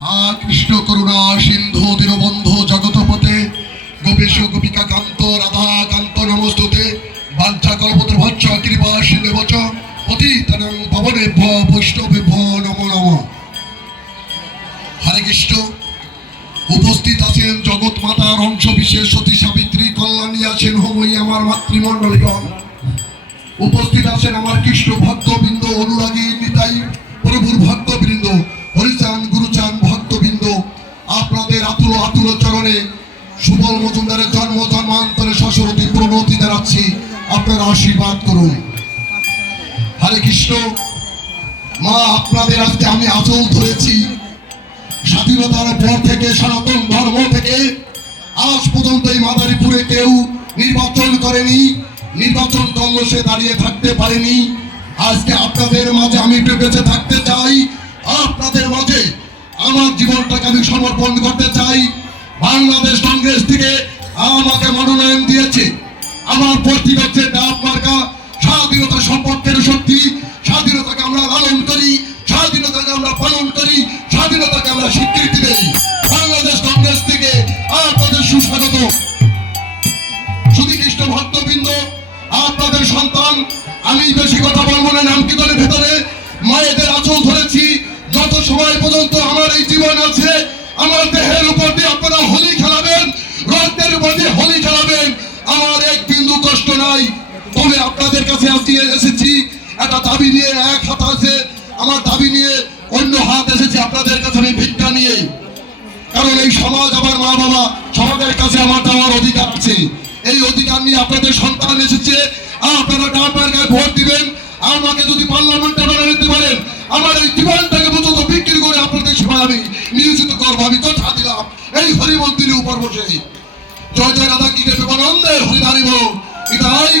কৃষ্ণ করুণা, সিন্ধু, দীনবন্ধু জগতপতে গোপেশ, গোপিকা কান্ত, রাধা কান্ত নমস্তুতে, বাঞ্ছা কল্পতর ভচ্ছ কৃপা সিন্ধু বচ পতিতনং পবনে বৈষ্ণবে ভ নম নম। হরে কৃষ্ণ। উপস্থিত আছেন জগৎ মাতার অংশ বিশেষ সতী সাবিত্রী, কল্যাণী আছেন হোমই আমার মাতৃমণ্ডলীগণ। উপস্থিত আছেন আমার কৃষ্ণ ভক্তবৃন্দ অনুরাগী নিতাই, প্রভুর ভক্তবৃন্দ চরণে সুবল মজুমদারের জন্ম জন্মান্তরে সশরতি প্রণতি জানাচ্ছি। আপনারা আশীর্বাদ করুন। হরে কৃষ্ণ। মা, আপনাদের আজকে আমি আচল ধরেছি। স্বাধীনতার পর থেকে, সনাতন ধর্ম থেকে আজ পর্যন্ত এই মাদারীপুরে কেউ নির্বাচন করেনি। নির্বাচন করলে সে দাঁড়িয়ে থাকতে পারেনি। আজকে আপনাদের মাঝে আমি বেঁচে থাকতে চাই। আপনাদের মাঝে আমার জীবনটাকে আমি সমর্পণ করতে চাই। বাংলাদেশ কংগ্রেস থেকে আমাকে মনোনয়ন দিয়েছে। আমার প্রতীক হচ্ছে মার্কা, স্বাধীনতা সম্পর্কের শক্তি, স্বাধীনতাকে আমরা লালন করি, স্বাধীনতাকে আমরা পালন করি, স্বাধীনতাকে আমরা স্বীকৃতি দেই। বাংলাদেশ কংগ্রেস থেকে আপনাদের সুস্বাগত। শুধু কৃষ্ণ ভক্তবৃন্দ, আপনাদের সন্তান, আমি বেশি কথা বলব না নামকি দলের ভেতরে মায়েদের আঁচল ধরেছি। যত সময় পর্যন্ত আমার এই জীবন আছে আমার দেহের উপর দিয়ে আপনারা হোলি খেলাবেন, রক্তের উপর দিয়ে হোলি খেলাবেন। আমার এক বিন্দু কষ্ট নাই তবে আপনাদের কাছে আজকে এসেছি। একটা দাবি নিয়ে এক হাত আছে, আমার দাবি নিয়ে অন্য হাত এসেছে আপনাদের কাছে আমি ভিক্ষা নিয়ে। কারণ এই সমাজ আমার মা বাবা, সমাজের কাছে আমার যাওয়ার অধিকার আছে। এই অধিকার নিয়ে আপনাদের সন্তান এসেছে। আপনারা ডাম্পার ভোট দিবেন। আমাকে যদি পার্লামেন্টে বানিয়ে দিতে পারেন, আমার এই জীবনটাকে করব আমি কথা দিলাম, এই হরি মন্দিরের উপর বসে। জয় জয় রাধা, কি দেবে বনন্দে হরিধারিব ইতাই